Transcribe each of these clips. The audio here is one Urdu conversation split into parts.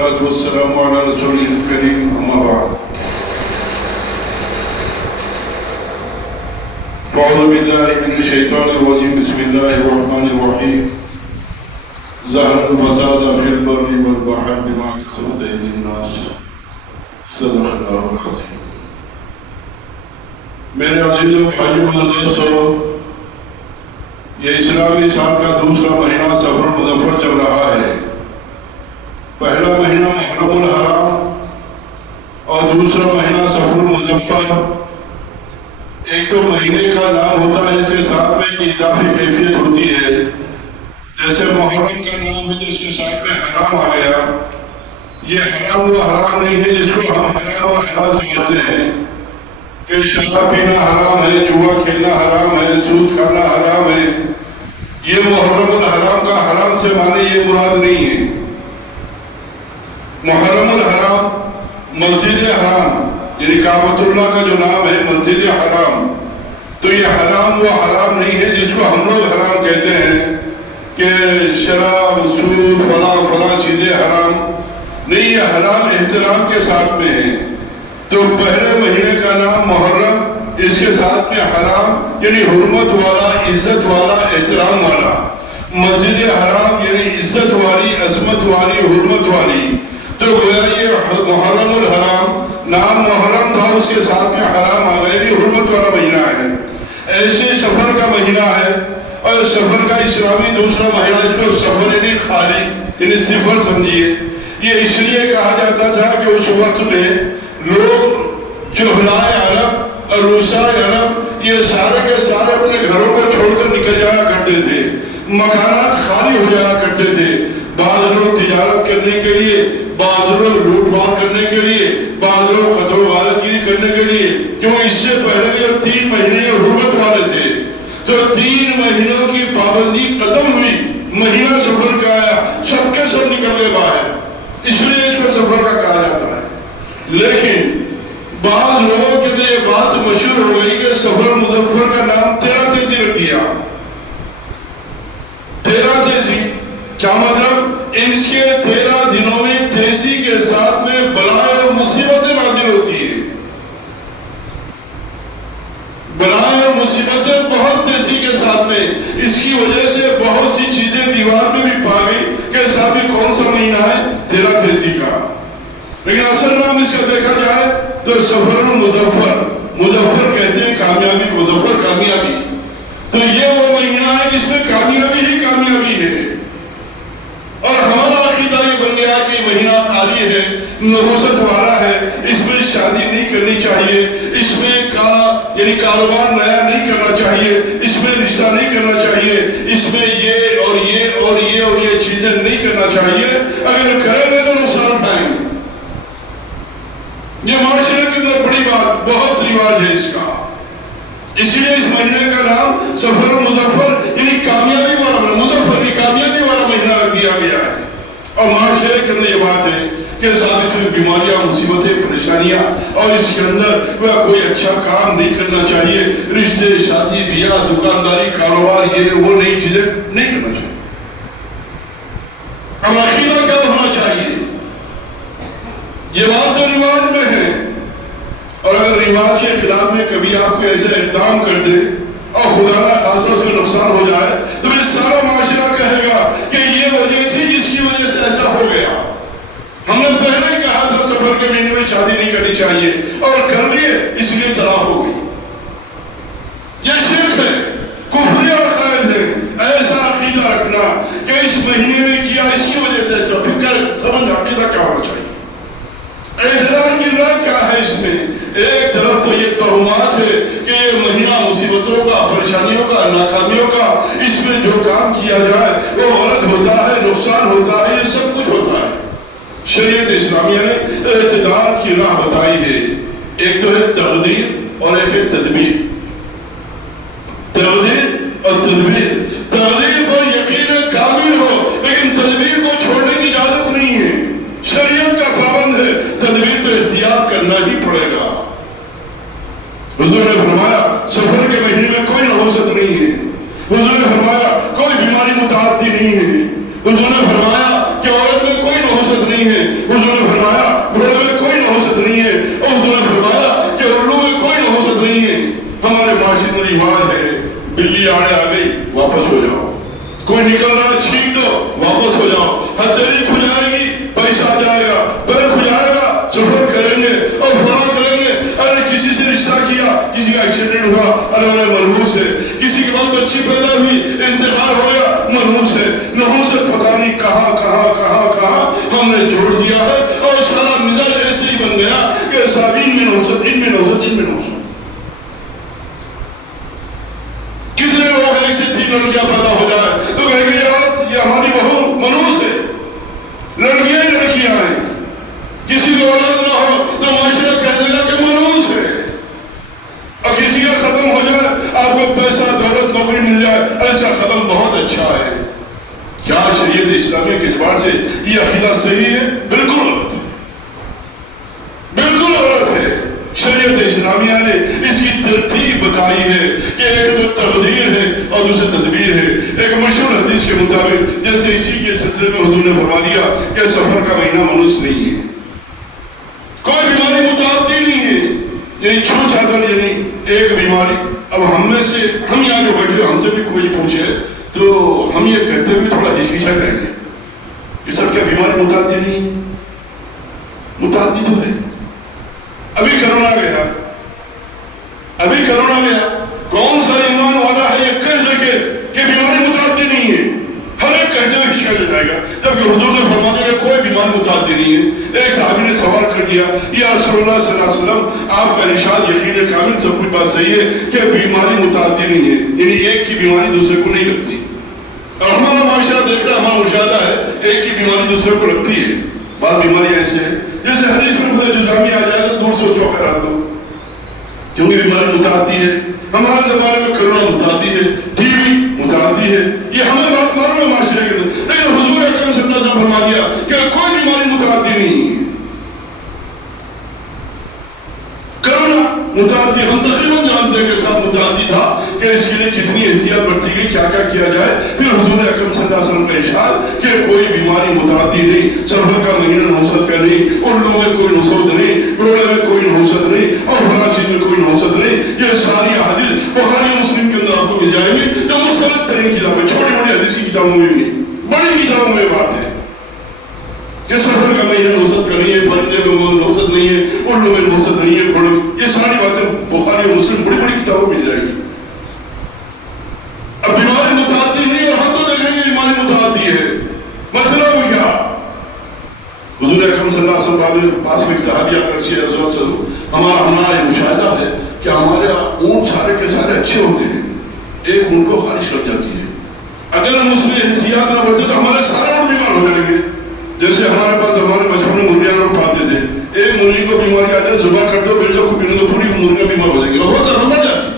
والصلاة والسلام على رسوله الكريم أما بعد فأعوذ بالله من الشيطان الرجيم بسم الله الرحمن الرحيم ظهر الفساد في البر والبحر بما كسبت أيدي الناس صدق اللہ العظیم. میرے عزیز و بھائیو و دوستو، یہ اسلامی سال کا دوسرا مہینہ سفر مظفر چل رہا ہے. پہلا مہینہ محرم الحرام اور دوسرا مہینہ سفر مظفر. ایک تو مہینے کا نام ہوتا ہے، اس کے ساتھ میں اضافی کیفیت ہوتی ہے. جیسے محرم کا نام ہے جس کے ساتھ میں حرام آ گیا. یہ حرام و حرام نہیں ہے جس کو ہم حرام و حلال سمجھتے ہیں کہ شراب پینا حرام ہے، جوا کھیلنا حرام ہے، سود کھانا حرام ہے. یہ محرم الحرام کا حرام سے معنی یہ مراد نہیں ہے. محرم الحرام مسجد حرام یعنی کعبۃ اللہ کا جو نام ہے مسجد حرام، تو یہ حرام وہ حرام نہیں ہے جس کو ہم لوگ حرام کہتے ہیں کہ شراب سود فلاں چیزیں حرام نہیں. یہ حرام احترام کے ساتھ میں ہے. تو پہلے مہینے کا نام محرم، اس کے ساتھ میں حرام یعنی حرمت والا، عزت والا، احترام والا. مسجد حرام یعنی عزت والی، عظمت والی، حرمت والی. تو گویا یہ محرم الحرام نام محرم تھا، اس کے ساتھ میں حرام آ گئے. یہ حرمت والا مہینہ ہے. ایسے سفر کا مہینہ ہے اور سفر کا اسلامی دوسرا مہینہ، اس کو سفر یعنی خالی یعنی صفر سمجھیے. یہ اس لیے کہا جاتا تھا کہ اس وقت میں لوگ جہلائے عرب اور روسائے عرب یہ سارے کے سارے اپنے گھروں کو چھوڑ کر نکل جایا کرتے تھے. مکانات خالی ہو جایا کرتے تھے. بعض لوگ تجارت کرنے کے لیے، بعض لوگ لوٹ مار کرنے کے لیے، بعض لوگ قتل و غارت گیری کرنے کے لیے. کیوں اس سے پہلے یہ 3 مہینے حرمت والے تھے. تو 3 مہینوں کی پابندی ختم ہوئی، مہینہ سفر کا آیا، سب کے سب نکل گئے باہر. اس لیے اس کو سفر کا کہا جاتا ہے. لیکن بعض لوگوں کے لیے بات مشہور ہو گئی کہ سفر مظفر کا نام 13 تیزی رکھ دیا. 13 تیزی کیا مطلب؟ اس کے 13 دنوں میں تیزی کے ساتھ میں بلائیں اور مصیبتیں نازل ہوتی ہیں. بلائیں اور مصیبتیں بہت تیزی کے ساتھ میں. اس کی وجہ سے بہت سی چیزیں دیوار میں بھی پا گئی کہ صاحب کون سا مہینہ ہے 13 تیزی کا. لیکن اصل نام اس کا دیکھا جائے تو سفر المظفر. مظفر کہتے ہیں کامیابی کو، ظفر کامیابی. تو یہ وہ مہینہ ہے جس میں کامیابی ہی کامیابی ہے. اور ہمارا عقیدہ یہ بن گیا کہ مہینہ عالی ہے، نحوست والا ہے. اس میں شادی نہیں کرنی چاہیے، اس میں یعنی کاروبار نیا نہیں کرنا چاہیے، اس میں رشتہ نہیں کرنا چاہیے، اس میں یہ اور یہ اور یہ اور یہ چیزیں نہیں کرنا چاہیے. اگر کریں گے تو نقصان اٹھائیں گے. یہ معاشرے کے اندر بڑی بات، بہت رواج ہے اس کا. اسی لیے اس مہینے کا نام سفر مظفر یعنی کامیابی والا، مظفر کی کامیابی والا مہینہ رکھ دیا گیا ہے. اور معاشرے کے اندر یہ بات ہے کہ ثابت ہوئی بیماریاں، مصیبتیں، پریشانیاں، اور اس کے اندر کوئی اچھا کام نہیں کرنا چاہیے. رشتے، شادی، بیاہ، دکانداری، کاروبار، یہ وہ نئی چیزیں نہیں کرنا چاہیے. اب عقیدہ کیا ہونا چاہیے؟ یہ بات تو رواج میں ہے. اور اگر رواج کے خلاف میں کبھی آپ کو ایسے اقدام کر دے اور خدا نہ خاصا اس میں نقصان ہو جائے تو پھر سارا معاشرہ کہے گا کہ یہ وجہ تھی جس کی وجہ سے ایسا ہو گیا. ہم نے پہلے ہی کہا تھا سفر کے مہینے میں شادی نہیں کرنی چاہیے اور کر لیے اس لیے طلاق ہو گئی. یہ شرک ہے، کفر عقائد ہے. ایسا عقیدہ رکھنا کہ اس مہینے میں کیا اس کی وجہ سے ایسا، فکر سمجھ عقیدہ کیا ہونا چاہیے. اعتدال کی راہ کیا ہے اس میں؟ ایک طرف تو یہ توہمات ہے کہ یہ مہینہ مصیبتوں کا، پریشانیوں کا، ناکامیوں کا، اس میں جو کام کیا جائے وہ غلط ہوتا ہے، نقصان ہوتا ہے، یہ سب کچھ ہوتا ہے. شریعت اسلامیہ نے اعتدال کی راہ بتائی ہے. ایک تو ہے تقدیر اور ایک ہے تدبیر. تقدیر اور تدبیر. تقدیر پر یقین کامل ہو لیکن تدبیر کو چھوڑنے کی اجازت نہیں ہے. شریعت کا پابند ہے، تدبیر تو اختیار کرنا ہی پڑے گا. حضور نے فرمایا سفر کے مہینے میں کوئی نحوست نہیں ہے. حضور نے فرمایا کوئی بیماری متعدی نہیں ہے. حضور نے فرمایا کہ عورت میں کوئی نحوست نہیں نہیں ہے. حضور نے فرمایا گھوڑے میں کوئی نحوست نہیں ہے. اور حضور نے فرمایا کہ الو میں کوئی نحوست نہیں ہے. ہمارے معاشرے میں رواج ہے بلی آڑے آ گئی واپس ہو جاؤ, کوئی نکل رہا چھینک دو واپس ہو جاؤ, ہتھیلی کھجائے گی پیسہ آ جائے گا, پیر کھجائے گا سفر کریں گے اور فلاں کریں گے. ارے کسی سے رشتہ کیا, کسی کا ایکسیڈنٹ ہوا, ارے وہ منحوس ہے. کسی کے بعد بچی پیدا ہوئی, انتقال ہو گیا, منحوس ہے. نحوست پتہ نہیں کہاں کہاں کہاں کہاں ہم نے جوڑ دیا ہے. اور سارا مزاج ایسے ہی بن گیا کہ صابین میں نحوست, ان میں نحوست, ان میں نحوست. کتنے لوگ ایسے 3 لڑکیاں پیدا ہو جائے تو کہیں گے یار یہ ہماری بہو منحوس ہے. لڑکیاں ہی لڑکیاں ہیں. کسی کو اولاد نہ ہو تو معاشرہ کہہ دے گا کہ منحوس ہے. اور کسی کا ختم ہو جائے, آپ کو پیسہ دولت نوکری مل جائے, ایسا ختم بہت اچھا ہے. کیا شریعت اسلامیہ کے اعتبار سے یہ عقیدہ صحیح ہے؟ بالکل غلط ہے, بالکل غلط ہے. شریعت اسلامیہ نے اس کی ترتیب بتائی ہے کہ ایک تو تقدیر ہے اور دوسرے تدبیر ہے. ایک مشہور حدیث کے مطابق جیسے اسی کے سلسلے میں حضور نے فرما دیا کہ سفر کا مہینہ منحوس نہیں ہے, کوئی بیماری متعدی نہیں ہے. یعنی چھوٹ چھاتا نہیں, یعنی ایک بیماری. اب ہم میں سے, ہم یہاں جو بیٹھے ہم سے بھی کوئی پوچھے تو ہم یہ کہتے ہوئے تھوڑا ہچکچا کہیں گے کہ سب کیا بیماری متعدی نہیں ہے؟ متعدی تو ہے. ابھی کرونا گیا, ابھی کرونا گیا, کون سا ایمان والا ہے یہ کہہ سکے کہ بیماری متعدی نہیں ہے؟ ہر ایک کہتے ہوئے ہچکچا جائے گا, جبکہ حضور نے فرما دیا کہ کوئی بیماری متعدی نہیں ہے. ایک صحابی نے سوال کر دیا, یا رسول اللہ صلی اللہ علیہ وسلم آپ کا ارشاد یقین کامل سب کچھ بات صحیح ہے کہ بیماری متعدی نہیں ہے, یعنی ایک کی بیماری دوسرے کو نہیں لگتی. اور ہمارا معاشرہ دیکھ کر ہمارا مشاہدہ ہے ایک کی بیماری دوسرے کو لگتی ہے. بعض بیماری ایسے ہے جیسے حدیث میں خدا جزامی آ جائے تو دور سوچو خیرات دو, کیونکہ بیماری متعدی ہے. ہمارے زمانے میں کرونا متعدی ہے, ٹی وی متعدی ہے, یہ ہمیں بات معلوم ہے معاشرے کے اندر. لیکن حضور اکرم صلی اللہ علیہ وسلم فرما دیا کہ کوئی بیماری متعدی نہیں ہے. کرونا متعدی, ہم تقریباً جانتے ہیں کہ سب متعدی تھا کہ اس کے لیے کتنی احتیاط برتی گئی, کیا کیا کیا جائے. پھر حضور اکرم صلی اللہ علیہ وسلم کا ارشاد کہ کوئی بیماری متعدی نہیں, سفر کا مہینہ نحوست کا نہیں, الو میں کوئی نحوست نہیں, گھوڑے میں کوئی نحوست نہیں, اور فلاں چیز میں کوئی نحوست نہیں. یہ ساری احادیث بخاری مسلم کے اندر آپ کو مل جائے گی, جو مستند ترین کتابیں, چھوٹی موٹی حدیث کی کتابوں میں بھی نہیں, بڑی کتابوں میں بات ہے کہ سفر کا مہینہ نحوست کا نہیں ہے, پرندے میں نحوست نہیں ہے, الو میں نحوست نہیں ہے, گھوڑے میں. یہ ساری باتیں بخاری اور مسلم بڑی بڑی کتابوں میں مل جائے گی. اب بیماری متعدی نہیں, اور ہم تو دیکھیں گے بیماری متعدی ہے. مطلب کیا؟ حضور اکرم صلی اللہ علیہ وسلم کے پاس میں ایک صحابی آ کر چیئے رضوات صدو, ہمارا یہ مشاہدہ ہے کہ ہمارے اونٹ سارے کے سارے اچھے ہوتے ہیں, ایک اونٹ کو خارش لگ جاتی ہے. اگر ہم اس میں احتیاط نہ برتے تو ہمارے سارے اونٹ بیمار ہو جائیں گے. جیسے ہمارے پاس ہمارے بچپن میں مرغیاں لوگ پالتے تھے, ایک مرغی کو بیماری آ جائے, ذبح کر دو, پھر جب پینے تو پوری مرغیاں بیمار ہو جائیں گی, بہت مر جاتی ہے.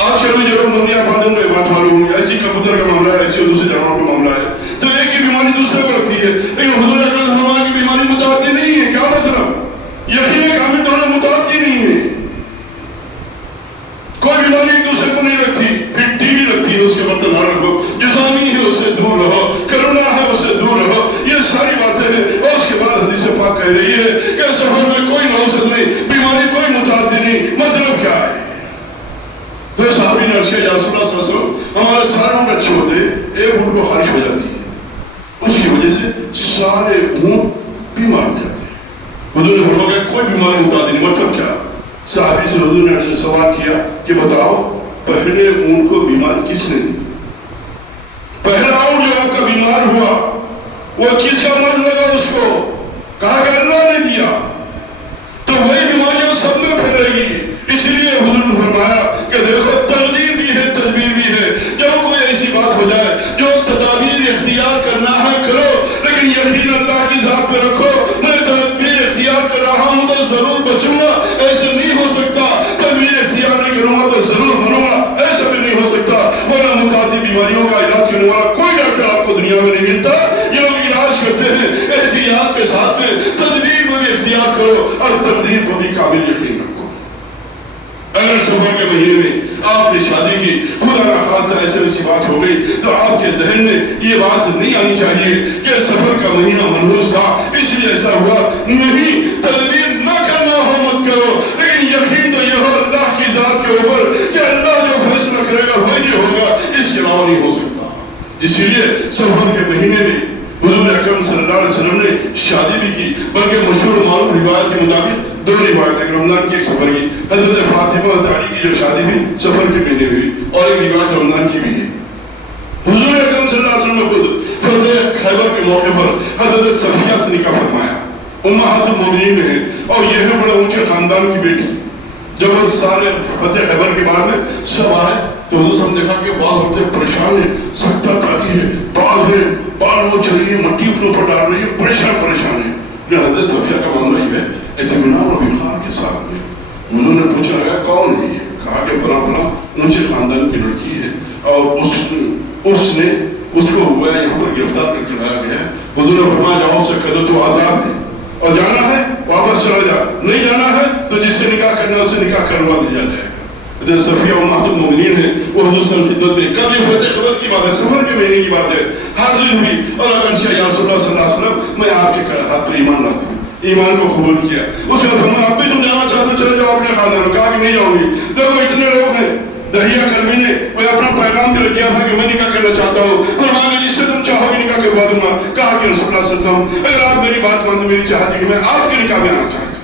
آج کل جو لوگ مرغیاں پالتے ہیں انہیں بات معلوم ہوگی, ایسی کبوتر کا معاملہ ہے, ایسی دوسرے جانوروں کا معاملہ ہے, تو ایک کی بیماری دوسرے کو لگتی ہے. لیکن حضور اکرم صلی اللہ علیہ وسلم کی بیماری متعدی نہیں ہے. کیا مطلب؟ یقین کامل طور پر متعدی نہیں ہے. کوئی بیماری ایک دوسرے کو نہیں لگتی. پھر ٹی وی لگتی ہے, اس کے برتن نہ رکھو, جسامی ہے اسے دور رہو, کرونا ہے اسے دور رہو, یہ ساری باتیں ہیں. اور اس کے بعد حدیث پاک کہہ رہی ہے کہ سفر میں کوئی نحوست نہیں, بیماری کوئی متعدی نہیں. مطلب کیا ہے؟ تو صحابی نے عرض کیا, یا رسول اللہ صلی اللہ علیہ وسلم ہمارے سارے اونٹ اچھے ہوتے, ایک اونٹ کو خارش ہو جاتی ہے, اس کی وجہ سے سارے اونٹ بیمار ہو جاتے ہیں. حضور نے فرمایا کہ کوئی بیماری متعدی نہیں. مطلب کیا؟ صحابی سے حضور نے سوال کیا کہ بتاؤ پہلے اونٹ کو بیماری کس نے دی؟ پہلا اونٹ جو آپ کا بیمار ہوا وہ کس کا مرض لگا اس کو؟ کہا کہ اللہ نے دیا. تو وہی بیماریاں سب میں پھیلے گی. اس لیے حضور نے فرمایا کہ دیکھو تقدیر بھی ہے, تدبیر بھی ہے. جب کوئی ایسی بات ہو جائے جو تدابیر اختیار کرنا ہے کرو, لیکن یقین اللہ کی ذات پہ رکھو. میں تدبیر اختیار کر رہا ہوں تو ضرور بچوں گا, ایسے نہیں ہو سکتا. تدبیر اختیار نہیں کروں گا تو ضرور مروں گا, ایسا بھی نہیں ہو سکتا. ورنہ متعدد بیماریوں کا علاج کرنے والا کوئی ڈاکٹر آپ کو دنیا میں نہیں ملتا. یہ لوگ علاج کرتے ہیں احتیاط کے ساتھ, تدبیر کو بھی اختیار کرو اور تقدیر کو بھی کامل یقین رکھو. اگر سفر کے مہینے میں آپ نے شادی کی, خدا کا خاصہ ایسے ایسی بات ہو گئی, تو آپ کے ذہن میں یہ بات نہیں آنی چاہیے کہ سفر کا مہینہ اسی لیے سفر کے مہینے میں حضور اکرم صلی اللہ علیہ وسلم نے شادی بھی کی، بلکہ مشہور معروف روایت کے مطابق دو روایت ہے، رمضان کی ایک سفر کی، حضرت فاطمہ اور علی کی جو شادی ہوئی سفر کے مہینے میں ہوئی، اور ایک روایت رمضان کی بھی ہے۔ حضور اکرم صلی اللہ علیہ وسلم نے خود فتح خیبر کے موقع پر حضرت صفیہ سے نکاح فرمایا، امہات المومنین ہیں اور یہ ہے بڑے اونچے خاندان کی بیٹی۔ جب وہ سارے فتح خیبر کے بعد میں سب آئے تو حضور صلی اللہ علیہ وسلم نے دیکھا کہ بعض عورتیں پریشان ہیں، سکتہ تاری ہے، بعض ہیں بال نوچ رہی ہے، مٹی اپنے اوپر ڈال رہی ہے، پریشان ہے۔ حضرت صفیہ کا معاملہ یہ ہے اطمینان اور وقار کے ساتھ میں حضور نے پوچھا گیا کون ہے یہ؟ کہا کہ فلاں فلاں اونچے خاندان کی لڑکی ہے اور اس کو ہوا ہے یہاں پر گرفتار کر کے لایا گیا ہے۔ حضور نے فرمایا جاؤ سے کہہ دو تو آزاد ہے، اور جانا ہے واپس چلا جا، نہیں جانا ہے تو جس سے نکاح کرنا ہے اسے نکاح کروا دیا جائے گا۔ حضرت صفیہ امہات المومنین ہیں، وہ حضور صلی اللہ علیہ وسلم کی خدمت میں کب یہ فتح خیبر کی بات ہے، سفر کے مہینے کی بات ہے، حاضر ہوئی اور عرض کیا یا رسول اللہ صلی اللہ علیہ وسلم میں آپ کے ہاتھ پر ایمان لاتی ہوں، ایمان کو قبول کیا۔ اس کے بعد فرمایا اب بھی تم جانا چاہتے چلے جاؤ اپنے خاندان میں، کہا کہ نہیں جاؤں گی۔ دیکھو اتنے لوگ ہیں، دہیہ کلبی نے وہ اپنا پیغام دل کیا تھا کہ میں نکاح کرنا چاہتا ہوں، فرمایا جس سے تم چاہو گے نکاح کروا دوں گا۔ کہا کہ رسول اللہ صلی اللہ علیہ وسلم اگر آپ میری بات مانتے میری چاہت ہے کہ میں آپ کے نکاح میں آنا چاہتا ہوں۔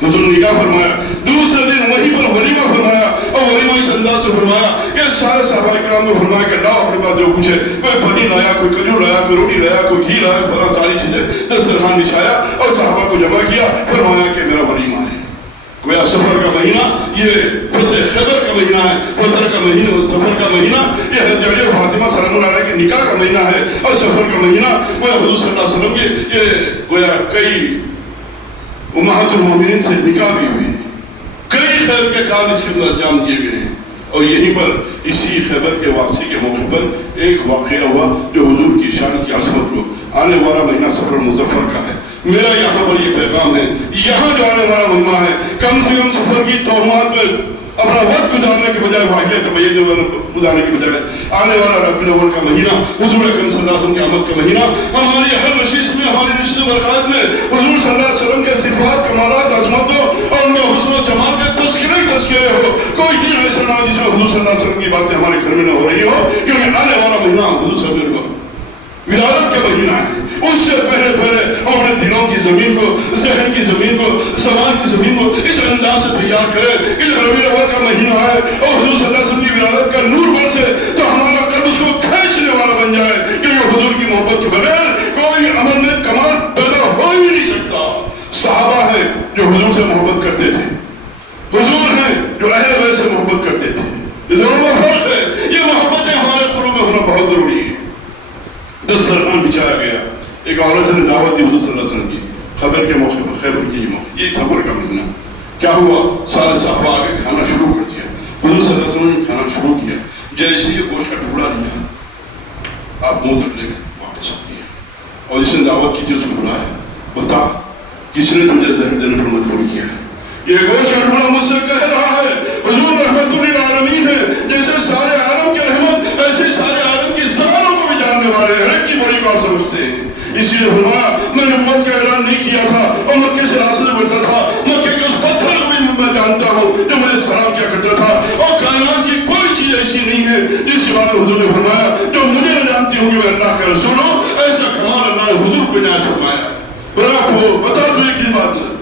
حضور نے نکاح فرمایا، دوسرے دن وہیں پر ولیمہ فرمایا، اور ولیمہ اس انداز سے فرمایا کہ سارے صحابہ کرام نے فرمایا کہ لاؤ اپنے پاس جو کچھ ہے، کوئی پنیر لایا، کوئی کھجور لایا، کوئی روٹی لایا، کوئی گھی لایا، فلاں ساری چیزیں دسترخوان بچھایا اور صحابہ کو جمع کیا، فرمایا کہ میرا ولیمہ ہے۔ گویا سفر کا مہینہ یہ فتح خیبر کا مہینہ ہے، فتح کا مہینہ، سفر کا مہینہ یہ حضرت علی و فاطمہ سلام اللہ علیہ کے نکاح کا مہینہ ہے، اور سفر کا مہینہ گویا حضور صلی اللہ علیہ وسلم کے یہ گویا کئی امہات المومنین سے نکاح بھی ہوئی، کئی خیر کے کام اس کے اندر انجام دیے گئے ہیں۔ اور یہیں پر اسی خیبر کے واپسی کے موقع پر ایک واقعہ ہوا جو حضور کی شان کی عظمت کو آنے والا مہینہ سفر مظفر کا ہے۔ میرا یہاں پر یہ پیغام ہے، یہاں جو آنے والا مہینہ ہے کم سے کم سفر کی توہمات میں اپنا وقت گزارنے کے بجائے واقعہ تبید گزارنے کے بجائے آنے والا ربیع الاول کا مہینہ، حضور اکرم صلی اللہ علیہ وسلم کی آمد کا مہینہ، ہماری ہر نشست میں، ہماری نشست برکات میں حضور صلی اللہ علیہ وسلم کے صفات، کمالات، عظمتوں اور ان کے حسن و جمال کے تذکرے ہو۔ کوئی دن ایسا نہ ہو جس میں حضور صلی اللہ علیہ وسلم کی باتیں ہمارے گھر میں نہ ہو رہی ہو، کیونکہ آنے والا مہینہ حضور صلی اللہ علیہ وسلم ولادت کا مہینہ ہے۔ اس سے پہلے اپنے دلوں کی زمین کو، ذہن کی زمین کو، زبان کی زمین کو اس انداز سے تیار کرے کہ جب ربیع الاول کا مہینہ ہے اور حضور صلی اللہ علیہ وسلم کی ولادت کا نور برسے تو ہمارا قلب اس کو کھینچنے والا بن جائے، کیونکہ حضور کی محبت کے بغیر کوئی عمل میں کمال پیدا ہو ہی نہیں سکتا۔ صحابہ ہیں جو حضور سے محبت کرتے تھے، حضور ہیں جو اہل بیت سے محبت کرتے تھے، یہ دونوں میں فرق ہے۔ یہ محبتیں ہمارے قلوب میں ہونا بہت ضروری ہے۔ دسترخوان بچھایا گیا، ایک عورت نے دعوت دی حضور صلی اللہ علیہ وسلم کی خیبر کے موقع پر، خیبر کے یہ موقع، یہ سفر کا مہینہ کیا ہوا، سارے صحابہ آگے کھانا شروع کر دیا، حضور صلی اللہ علیہ وسلم نے کھانا شروع کیا، جیسے یہ گوشت کا ٹکڑا لیا آپ منہ تک لے گئے واپس آ دیا، اور جس نے دعوت کی تھی اس کو بلایا، بتا کس نے تجھے زہر دینے پر مجبور کیا ہے؟ یہ گوشت کا ٹکڑا مجھ سے کہہ رہا ہے حضور رحمت للعالمین ہے، جیسے سارے عالم کی رحمت ایسے سارے عالم کی زبانوں کو بھی جاننے والے ہیں، ہر ایک کی بڑی بات سمجھتے ہیں۔ اسی لیے فرمایا میں نبوت کا اعلان نہیں کیا تھا اور مکے سے راستے بڑھتا تھا، مکے کے اس پتھر کو بھی میں جانتا ہوں جو مجھے سلام کیا کرتا تھا، اور کائنات کی کوئی چیز ایسی نہیں ہے جس کے بارے میں حضور نے فرمایا جو مجھے نہ جانتی ہوں کہ میں اللہ کا رسول ہوں، ایسا کمال اللہ نے حضور کو عنایت فرمایا ہے۔ بتا تو ایک ہی بات ہے،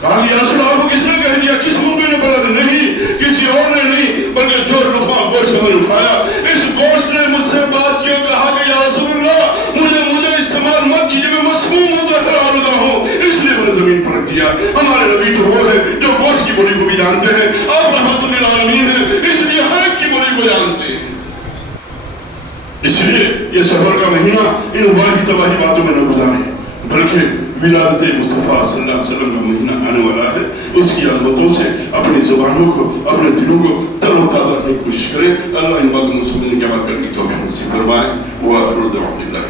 کہا کہ یا رسول اللہ کو کس نے کہہ دیا، کس ملک نے بتا دیا؟ نہیں، کسی اور نے نہیں، بلکہ جو لقمہ گوشت میں نے اٹھایا اس گوشت نے مجھ سے بات کی، کہا کہ یا رسول اللہ مجھے استعمال مت کیجیے، میں مسموم ہوں، زہر آلودہ ہوں، اس لیے میں نے زمین پر رکھ دیا۔ ہمارے نبی تو وہ ہے جو گوشت کی بولی کو بھی جانتے ہیں، آپ رحمت للعالمین ہیں، اس لیے ہر ایک کی بولی کو جانتے ہیں۔ اس لیے یہ سفر کا مہینہ ان واحد تباہی باتوں میں نہ گزارے، بلکہ ولادت مصطفیٰ صلی اللہ علیہ وسلم کا مہینہ آنے والا ہے، اس کی عظمتوں سے اپنی زبانوں کو، اپنے دلوں کو تر و تازہ رکھنے کی کوشش کرے۔ اللہ ان باتوں کو سمجھنے کے عمل کرنے کی توفیق نصیب فرمائے۔ وآخر دعوانا